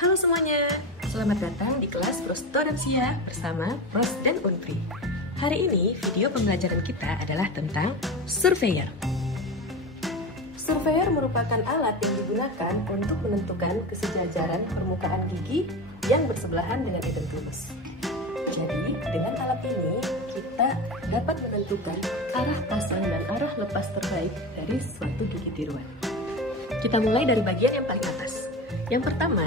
Halo semuanya, selamat datang di kelas Prostodansia bersama Pros dan Unpri. Hari ini video pembelajaran kita adalah tentang surveyor. Surveyor merupakan alat yang digunakan untuk menentukan kesejajaran permukaan gigi yang bersebelahan dengan edentumus. Jadi, dengan alat ini kita dapat menentukan arah pasang dan arah lepas terbaik dari suatu gigi tiruan. Kita mulai dari bagian yang paling atas. Yang pertama,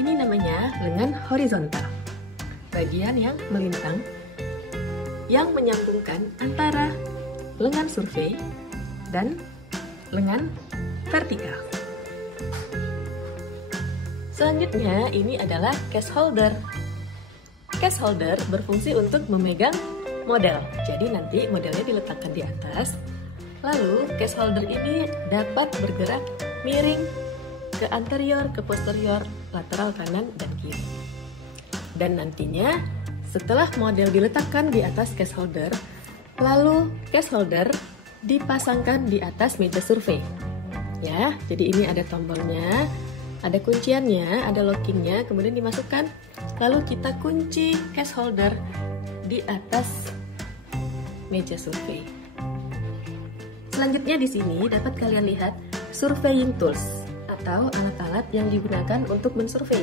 ini namanya lengan horizontal. Bagian yang melintang yang menyambungkan antara lengan survei dan lengan vertikal. Selanjutnya, ini adalah case holder. Case holder berfungsi untuk memegang model. Jadi nanti modelnya diletakkan di atas. Lalu case holder ini dapat bergerak miring ke anterior, ke posterior, lateral kanan dan kiri. Dan nantinya setelah model diletakkan di atas case holder, lalu case holder dipasangkan di atas meja survei. Ya, jadi ini ada tombolnya, ada kunciannya, ada lockingnya, kemudian dimasukkan. Lalu kita kunci case holder di atas meja survei. Selanjutnya di sini dapat kalian lihat surveying tools atau alat-alat yang digunakan untuk mensurvei.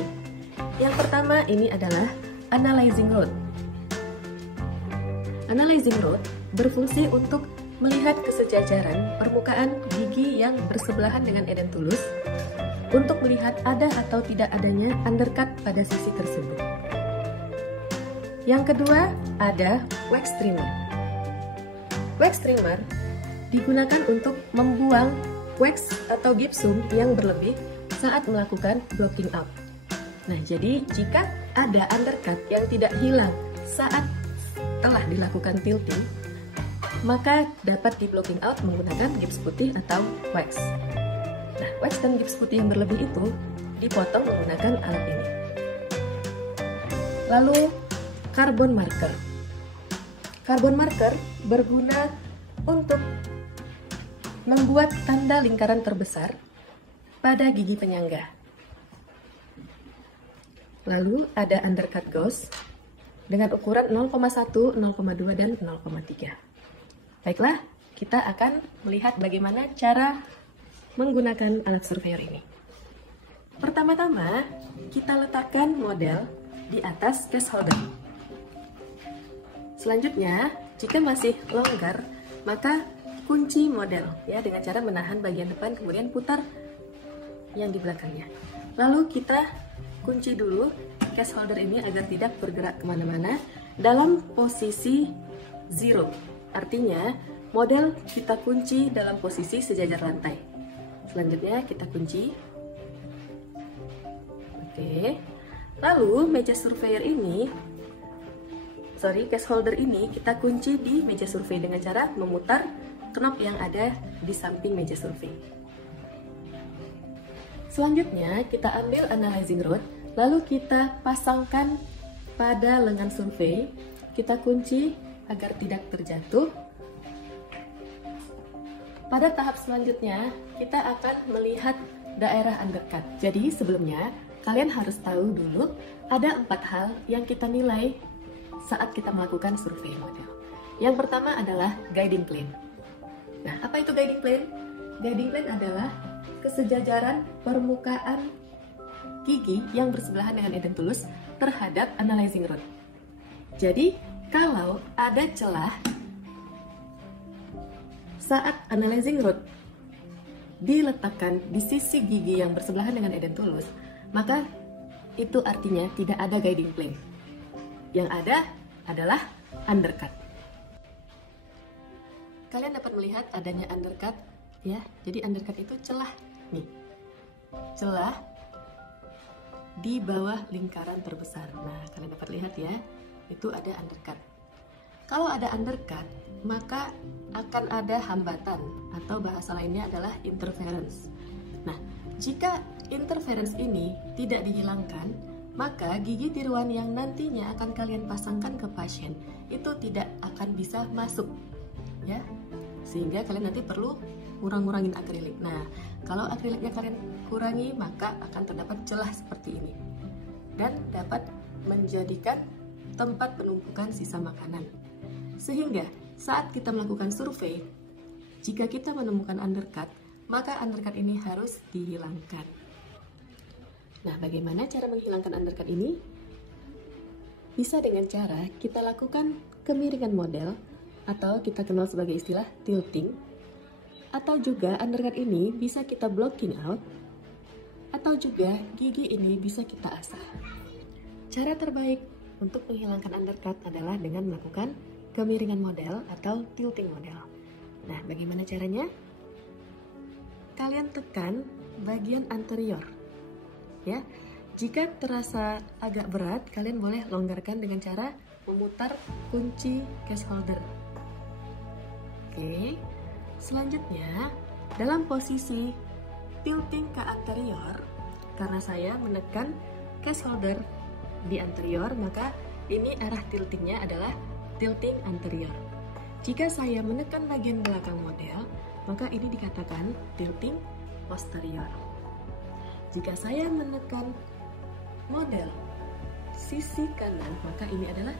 Yang pertama ini adalah analyzing rod. Analyzing rod berfungsi untuk melihat kesejajaran permukaan gigi yang bersebelahan dengan edentulus untuk melihat ada atau tidak adanya undercut pada sisi tersebut. Yang kedua ada wax trimmer. Wax trimmer digunakan untuk membuang wax atau gipsum yang berlebih saat melakukan blocking out. Nah, jadi jika ada undercut yang tidak hilang saat telah dilakukan tilting, maka dapat di blocking out menggunakan gips putih atau wax. Nah, wax dan gips putih yang berlebih itu dipotong menggunakan alat ini. Lalu, carbon marker. Carbon marker berguna untuk membuat tanda lingkaran terbesar pada gigi penyangga. Lalu ada undercut gauze dengan ukuran 0,1, 0,2, dan 0,3. Baiklah, kita akan melihat bagaimana cara menggunakan alat surveyor ini. Pertama-tama, kita letakkan model di atas case holder. Selanjutnya, jika masih longgar, maka kunci model ya dengan cara menahan bagian depan kemudian putar yang di belakangnya. Lalu kita kunci dulu case holder ini agar tidak bergerak kemana-mana dalam posisi zero. Artinya model kita kunci dalam posisi sejajar lantai. Selanjutnya kita kunci. Oke. Lalu meja surveyor ini, case holder ini kita kunci di meja survei dengan cara memutar knop yang ada di samping meja survei. Selanjutnya kita ambil analyzing rod, lalu kita pasangkan pada lengan survei, kita kunci agar tidak terjatuh. Pada tahap selanjutnya kita akan melihat daerah undercut. Jadi sebelumnya kalian harus tahu dulu ada 4 hal yang kita nilai saat kita melakukan survei model. Yang pertama adalah guiding plane. Nah, apa itu guiding plane? Guiding plane adalah kesejajaran permukaan gigi yang bersebelahan dengan edentulus terhadap analyzing rod. Jadi, kalau ada celah saat analyzing rod diletakkan di sisi gigi yang bersebelahan dengan edentulus, maka itu artinya tidak ada guiding plane. Yang ada adalah undercut. Kalian dapat melihat adanya undercut ya. Jadi undercut itu celah nih. Celah di bawah lingkaran terbesar. Nah, kalian dapat lihat ya, itu ada undercut. Kalau ada undercut, maka akan ada hambatan atau bahasa lainnya adalah interference. Nah, jika interference ini tidak dihilangkan, maka gigi tiruan yang nantinya akan kalian pasangkan ke pasien itu tidak akan bisa masuk ya. sehingga kalian nanti perlu ngurangin akrilik. Nah, kalau akriliknya kalian kurangi, maka akan terdapat celah seperti ini dan dapat menjadikan tempat penumpukan sisa makanan. Sehingga saat kita melakukan survei, jika kita menemukan undercut, maka undercut ini harus dihilangkan. Nah, bagaimana cara menghilangkan undercut ini? Bisa dengan cara kita lakukan kemiringan model, atau kita kenal sebagai istilah tilting, atau juga undercut ini bisa kita blocking out, atau juga gigi ini bisa kita asah. Cara terbaik untuk menghilangkan undercut adalah dengan melakukan kemiringan model atau tilting model. Nah, bagaimana caranya? Kalian tekan bagian anterior. Ya, jika terasa agak berat, kalian boleh longgarkan dengan cara memutar kunci case holder. Oke, selanjutnya dalam posisi tilting ke anterior, karena saya menekan case holder di anterior, maka ini arah tiltingnya adalah tilting anterior. Jika saya menekan bagian belakang model, maka ini dikatakan tilting posterior. Jika saya menekan model sisi kanan, maka ini adalah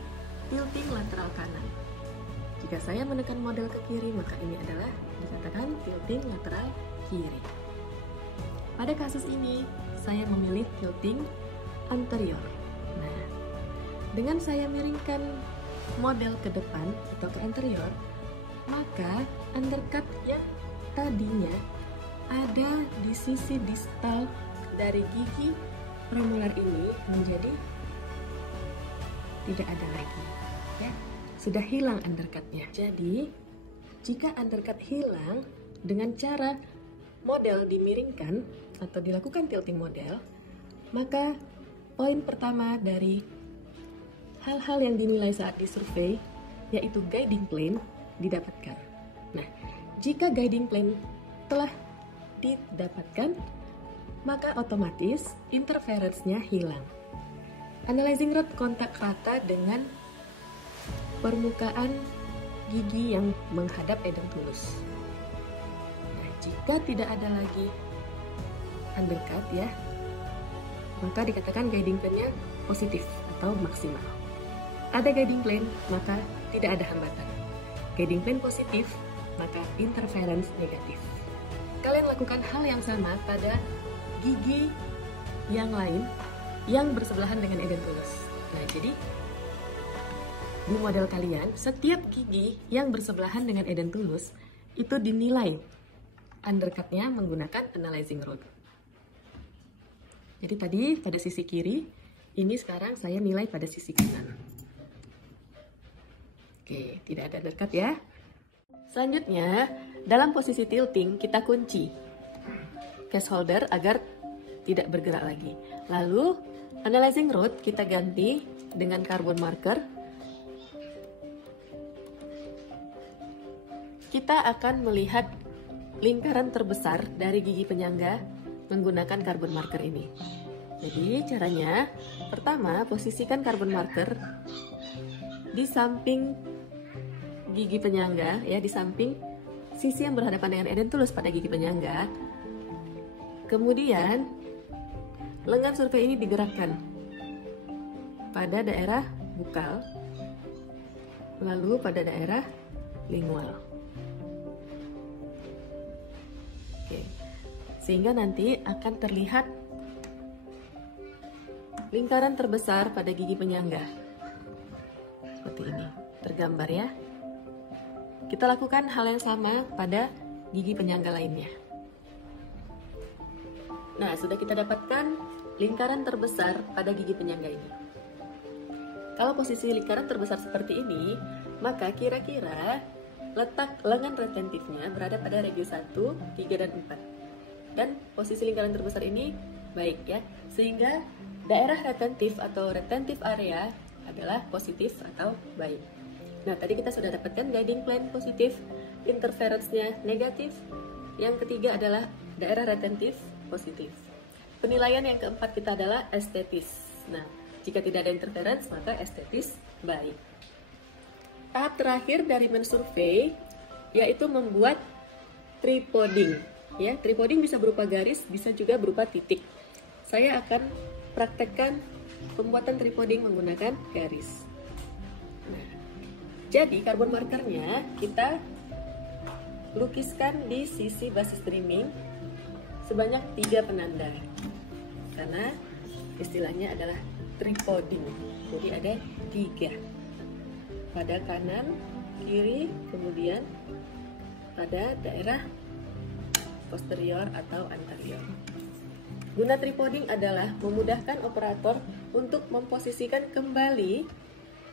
tilting lateral kanan. Jika saya menekan model ke kiri, maka ini adalah dikatakan tilting lateral kiri. Pada kasus ini, saya memilih tilting anterior. Nah, dengan saya miringkan model ke depan atau ke anterior, maka undercut yang tadinya ada di sisi distal dari gigi premolar ini menjadi tidak ada lagi, ya, sudah hilang undercutnya. Jadi jika undercut hilang dengan cara model dimiringkan atau dilakukan tilting model, maka poin pertama dari hal-hal yang dinilai saat disurvei, yaitu guiding plane, didapatkan. Nah, jika guiding plane telah didapatkan, maka otomatis interference-nya hilang. Analyzing rod kontak rata dengan permukaan gigi yang menghadap edentulus. Nah, jika tidak ada lagi undercut, ya, maka dikatakan guiding plane-nya positif atau maksimal. Ada guiding plane, maka tidak ada hambatan. Guiding plane positif, maka interference negatif. Kalian lakukan hal yang sama pada gigi yang lain yang bersebelahan dengan edentulus. Nah, jadi di model kalian, setiap gigi yang bersebelahan dengan edentulus itu dinilai undercut-nya menggunakan analyzing rod. Jadi tadi pada sisi kiri, ini sekarang saya nilai pada sisi kanan. Oke, tidak ada undercut ya. Selanjutnya, dalam posisi tilting kita kunci case holder agar tidak bergerak lagi. Lalu, analyzing rod kita ganti dengan carbon marker. Kita akan melihat lingkaran terbesar dari gigi penyangga menggunakan carbon marker ini. Jadi caranya, pertama posisikan carbon marker di samping gigi penyangga, ya, di samping sisi yang berhadapan dengan edentulus pada gigi penyangga. Kemudian lengan survei ini digerakkan pada daerah bukal, lalu pada daerah lingual. Oke. Sehingga nanti akan terlihat lingkaran terbesar pada gigi penyangga. Seperti ini, tergambar ya. Kita lakukan hal yang sama pada gigi penyangga lainnya. Nah, sudah kita dapatkan lingkaran terbesar pada gigi penyangga ini. Kalau posisi lingkaran terbesar seperti ini, maka kira-kira letak lengan retentifnya berada pada radius 1, 3, dan 4. Dan posisi lingkaran terbesar ini baik ya, sehingga daerah retentif atau retentive area adalah positif atau baik. Nah, tadi kita sudah dapatkan guiding plane positif, interference-nya negatif. Yang ketiga adalah daerah retentif positif. Penilaian yang keempat kita adalah estetis. Nah, jika tidak ada interference, maka estetis baik. Tahap terakhir dari mensurvey yaitu membuat tripoding. Ya, tripoding bisa berupa garis, bisa juga berupa titik. Saya akan praktekkan pembuatan tripoding menggunakan garis. Nah, jadi karbon markernya kita lukiskan di sisi basis trimming sebanyak 3 penanda, karena istilahnya adalah tripoding. Jadi ada 3 pada kanan, kiri, kemudian pada daerah posterior atau anterior. Guna tripoding adalah memudahkan operator untuk memposisikan kembali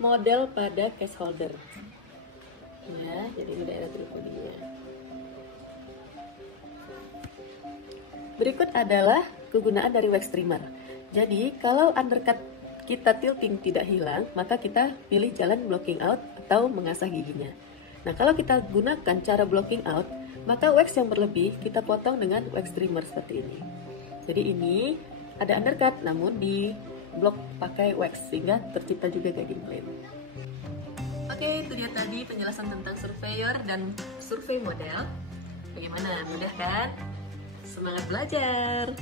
model pada case holder. Ya, jadi ini daerah tripodingnya. Berikut adalah kegunaan dari wax trimmer. Jadi, kalau undercut kita tilting tidak hilang, maka kita pilih jalan blocking out atau mengasah giginya. Nah, kalau kita gunakan cara blocking out, maka wax yang berlebih kita potong dengan wax trimmer seperti ini. Jadi ini ada undercut namun di blok pakai wax sehingga tercipta juga guiding plate. Oke, itu dia tadi penjelasan tentang surveyor dan survei model. Bagaimana? Mudah kan? Semangat belajar!